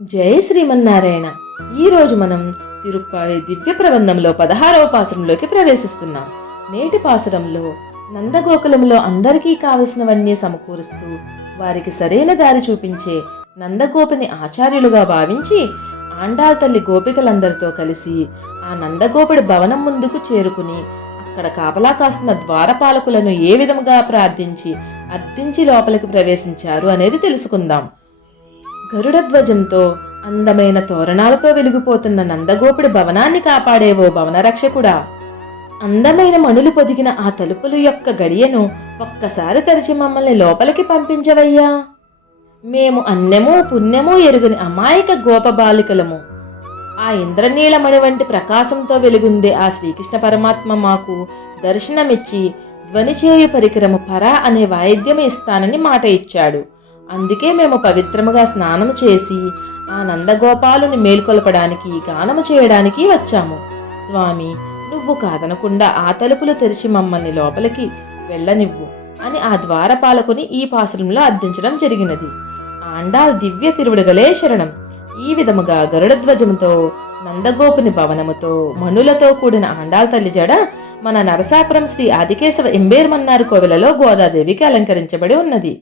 జై శ్రీమన్నారాయణ. ఈరోజు మనం తిరుప్పావి దివ్య ప్రబంధంలో 16వ పాసురంలోకి ప్రవేశిస్తున్నాం. నేటి పాసురంలో నందగోకులంలో అందరికీ కావలసినవన్నీ సమకూరుస్తూ వారికి సరైన దారి చూపించే నందగోపుని ఆచార్యులుగా భావించి ఆండాల్ తల్లి గోపికలందరితో కలిసి ఆ నందగోపుడి భవనం ముందుకు చేరుకుని అక్కడ కాపలా కాస్తున్న ద్వారపాలకులను ఏ విధముగా ప్రార్థించి అర్థించి లోపలికి ప్రవేశించారు అనేది తెలుసుకుందాం. గరుడధ్వజంతో అందమైన తోరణాలతో వెలిగిపోతున్న నందగోపుడి భవనాన్ని కాపాడేవో భవనరక్షకుడా, అందమైన మణులు పొదిగిన ఆ తలుపుల యొక్క గడియను ఒక్కసారి తెరిచి మమ్మల్ని లోపలికి పంపించవయ్యా. మేము అన్నెమూ పుణ్యమూ ఎరుగని అమాయక గోపబాలికలము. ఆ ఇంద్రనీలమణి వంటి ప్రకాశంతో వెలుగుందే ఆ శ్రీకృష్ణ పరమాత్మ మాకు దర్శనమిచ్చి ధ్వనిచేయు పరికరము పరా అనే వాయిద్యం ఇస్తానని మాట ఇచ్చాడు. అందుకే మేము పవిత్రముగా స్నానము చేసి ఆ నందగోపాలుని మేల్కొల్పడానికి గానము చేయడానికి వచ్చాము. స్వామి, నువ్వు కాదనకుండా ఆ తలుపులు తెరిచి మమ్మల్ని లోపలికి వెళ్ళనివ్వు అని ఆ ద్వారపాలకుని ఈ పాసురంలో అర్థించడం జరిగినది. ఆండాల్ దివ్య తిరువిడగలే శరణం. ఈ విధముగా గరుడధ్వజముతో నందగోపుని భవనముతో మణులతో కూడిన ఆండాల్ తల్లి జడ మన నరసాపురం శ్రీ ఆదికేశవ ఎంబేర్మన్నారు కోవెలలో గోదాదేవికి అలంకరించబడి ఉన్నది.